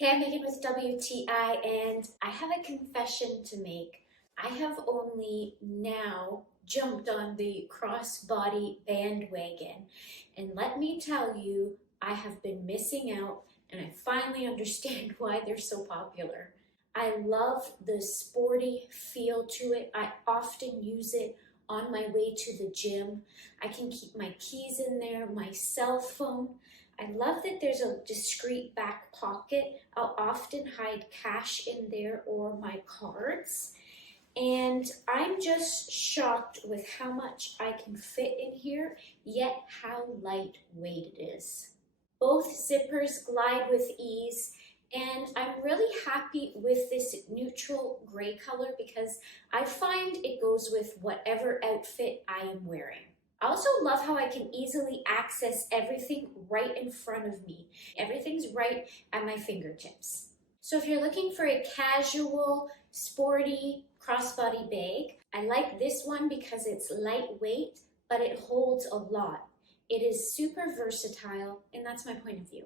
Hey, I'm Megan with WTI, and I have a confession to make. I have only now jumped on the crossbody bandwagon, and let me tell you, I have been missing out, and I finally understand why they're so popular. I love the sporty feel to it. I often use it on my way to the gym. I can keep my keys in there, my cell phone. I love that there's a discreet back pocket. I'll often hide cash in there or my cards. And I'm just shocked with how much I can fit in here, yet how lightweight it is. Both zippers glide with ease, and I'm really happy with this neutral gray color because I find it goes with whatever outfit I am wearing. I also love how I can easily access everything right in front of me. Everything's right at my fingertips. So if you're looking for a casual, sporty crossbody bag, I like this one because it's lightweight, but it holds a lot. It is super versatile, and that's my point of view.